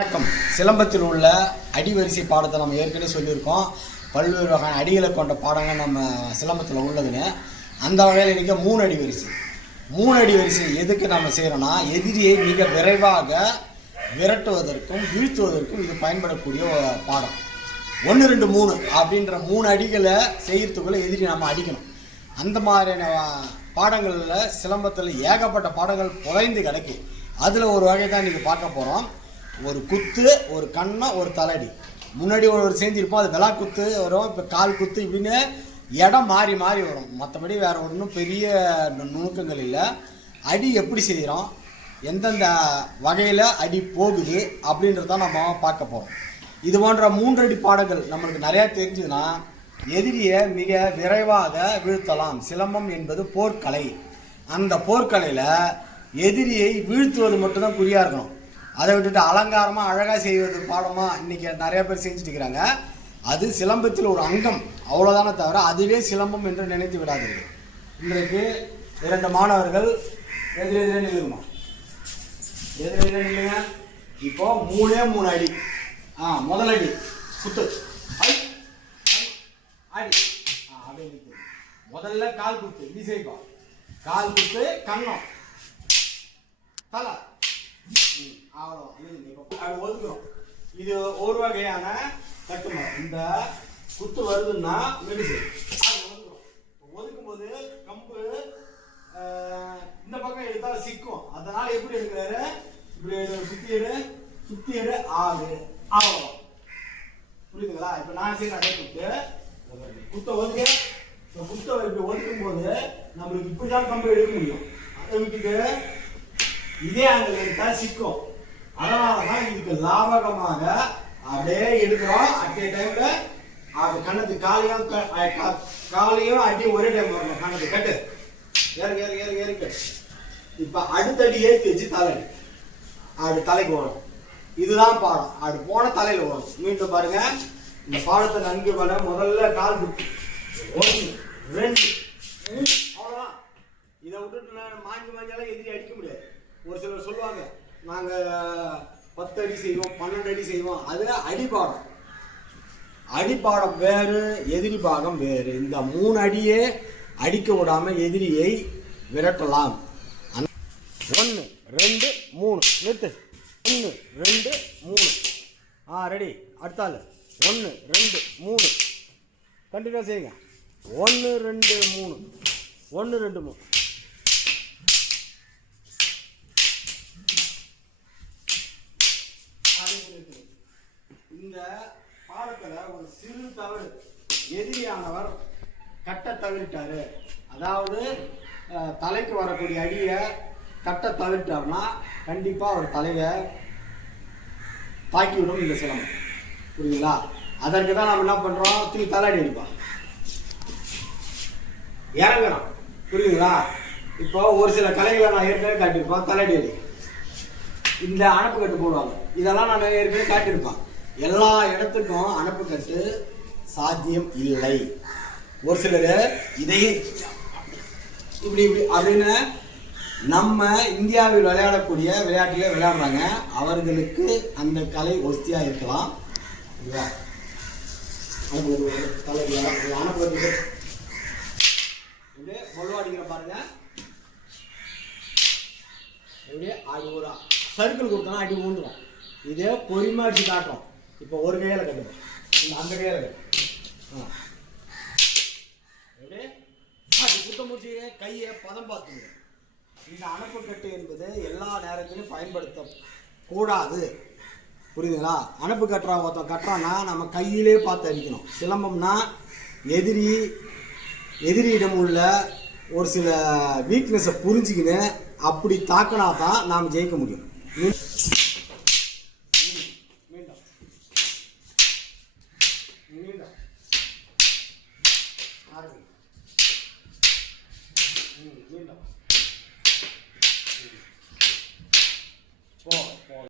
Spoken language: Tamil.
வணக்கம். சிலம்பத்தில் உள்ள அடிவரிசை பாடத்தை நம்ம ஏற்கனவே சொல்லியிருக்கோம். பல்வேறு வகையான அடிகளை கொண்ட பாடங்கள் நம்ம சிலம்பத்தில் உள்ளதுன்னு. அந்த வகையில் இன்றைக்கி 3 அடிவரிசை. 3 அடிவரிசை எதுக்கு நம்ம செய்கிறோன்னா, எதிரியை மிக விரைவாக விரட்டுவதற்கும் வீழ்த்துவதற்கும் இது பயன்படக்கூடிய பாடம். 1 2 3 அப்படின்ற 3 அடிகளை செய்கிறதுக்குள்ளே எதிரி நம்ம அடிக்கணும். அந்த மாதிரியான பாடங்களில் சிலம்பத்தில் ஏகப்பட்ட பாடங்கள் புதைந்து கிடக்கு. அதில் ஒரு வகை தான் இன்றைக்கி பார்க்க போகிறோம். ஒரு குத்து, ஒரு கண்ணம், ஒரு தலடி. முன்னாடி ஒரு செஞ்சிருப்போம், அது விலா குத்து வரும், இப்போ கால் குத்து, இப்படின்னு இடம் மாறி மாறி வரும். மற்றபடி வேறு ஒன்றும் பெரிய நுணுக்கங்கள் இல்லை. அடி எப்படி செய்கிறோம், எந்தெந்த வகையில் அடி போகுது அப்படின்றத நம்ம பார்க்க போகிறோம். இது போன்ற 3 அடி பாடங்கள் நம்மளுக்கு நிறையா தெரிஞ்சுதுன்னா எதிரியை மிக விரைவாக வீழ்த்தலாம். சிலம்பம் என்பது போர்க்கலை. அந்த போர்க்கலையில் எதிரியை வீழ்த்துவது மட்டும்தான் குறியாக இருக்கணும். அதை விட்டுட்டு அலங்காரமாக அழகாக செய்வது பாடமாக இன்றைக்கி நிறைய பேர் செஞ்சுட்டு இருக்கிறாங்க. அது சிலம்பத்தில் ஒரு அங்கம், அவ்வளோதானே தவிர அதுவே சிலம்பம் என்று நினைத்து விடாதீர்கள். இன்றைக்கு 2 மாணவர்கள் எதிரெதிரே நில்லுங்கம்மா, எதிரெதிரே நில்லுங்க. இப்போ 3 அடி. முதல் அடி குத்து, அடி, அப்படியே நிற்குது. முதல்ல கால் குத்து, இப்படி செய்ப்பா. கால் குத்து, கண்ணம், தலை, அவ்வளோ. அது ஒதுக்குறோம். இது ஒரு வகையான கட்டுமரம். இந்த குத்து வருதுன்னா மெடிசன் அது ஒதுக்குறோம். ஒதுக்கும் போது கம்பு இந்த பக்கம் எடுத்தால் சிக்கும். அதனால எப்படி எடுக்கிறாரு, இப்படி சுத்தி எடு ஆகு, அவ்வளோ. புரியுதுங்களா? இப்போ நான் செய்ய அதே குத்தை ஒதுக்க. குத்தை இப்படி ஒதுக்கும் போது நம்மளுக்கு இப்படிதான் கம்பு எடுக்க முடியும். அதை விட்டுட்டு இதே ஆங்கிள் எடுத்தால் சிக்கும். அதனால தான் இதுக்கு லாபகமாக அப்படியே எடுக்கிறோம். அட் ஏ டைம்ல அது கண்ணத்து காலையும் அடி ஒரே டைம் வரணும். கண்ணத்து கட்டு ஏறு. இப்ப அடுத்தடி ஏற்றி வச்சு தலைடி அப்படி தலைக்கு வரும். இதுதான் பாடம். அப்படி போன தலையில வரும். மீண்டும் பாருங்க, இந்த பாடத்தை நன்கு பண்ண. முதல்ல கால் குத்து, 1 2 அவ்வளோதான். இதை விட்டுட்டு மாஞ்சாலாம் எதிரி அடிக்க முடியாது. ஒரு சிலர் சொல்லுவாங்க, நாங்கள் 10 அடி செய்வோம், 12 அடி செய்வோம். அது அடிப்பாடம். அடிப்பாடம் வேறு, எதிரி பாகம் வேறு. இந்த 3 அடியே அடிக்க விடாமல் எதிரியை விரட்டலாம். 1 2 3 நிறுத்து. 1 2 3 ரெடி. அடுத்தாள் 1 2 3 கண்டினியூ செய்யுங்க. 1 2 3 1 2 3. இந்த பாடத்துல ஒரு சிறு தவறு, எதிரியானவர் கட்ட தவிர்த்தாரு. அதாவது தலைக்கு வரக்கூடிய அடியை கட்ட தவிர்த்தாருன்னா கண்டிப்பா அவர் தலையை தாக்கிவிடும் இந்த சிலம்பம். புரியுதுங்களா? அதற்கு தான் நம்ம என்ன பண்றோம், தூக்கி தலையடி அடிப்போம், இறங்கணும். புரியுதுங்களா? இப்போ ஒரு சில கலைகளை நான் ஏற்கனவே காட்டியிருப்போம். தலையடி அடி, இந்த அணப்பு கட்டு போடுவாங்க, இதெல்லாம் நான் ஏற்கனவே காட்டியிருப்பேன். எல்லா இடத்துக்கும் அணப்பு கட்டு சாத்தியம் இல்லை. ஒரு சிலர் இதையே இப்படி அப்படின்னு நம்ம இந்தியாவில் விளையாடக்கூடிய விளையாட்டில் விளையாடுறாங்க. அவர்களுக்கு அந்த கலை ஒஸ்தியா இருக்கலாம். அணப்பு கட்டு இப்படியே பொல்வாடிக்கிற பாருங்க. எப்படியே ஆடி ஊரா சர்க்கிள் கொடுத்தோம்னா அடி ஊந்துடும். இதே பொறுமையாக அடிச்சு காட்டுறோம். இப்போ ஒரு கையில் கட்டுவோம், இந்த அந்த கையில் கட்டும். எப்படியே அது குத்த முடிச்சு கையை பதம் பார்த்துங்க. இந்த அணப்பு கட்டு என்பது எல்லா நேரத்திலையும் பயன்படுத்தக்கூடாது. புரியுதுங்களா? அணப்பு கட்டுறா ஒருத்தன் கட்டுறான்னா நம்ம கையிலே பார்த்து அடிக்கணும். சிலம்பம்னா எதிரியிடம் உள்ள ஒரு சில வீக்னஸை புரிஞ்சுக்கின்னு அப்படி தாக்கினா தான் நாம் ஜெயிக்க முடியும்.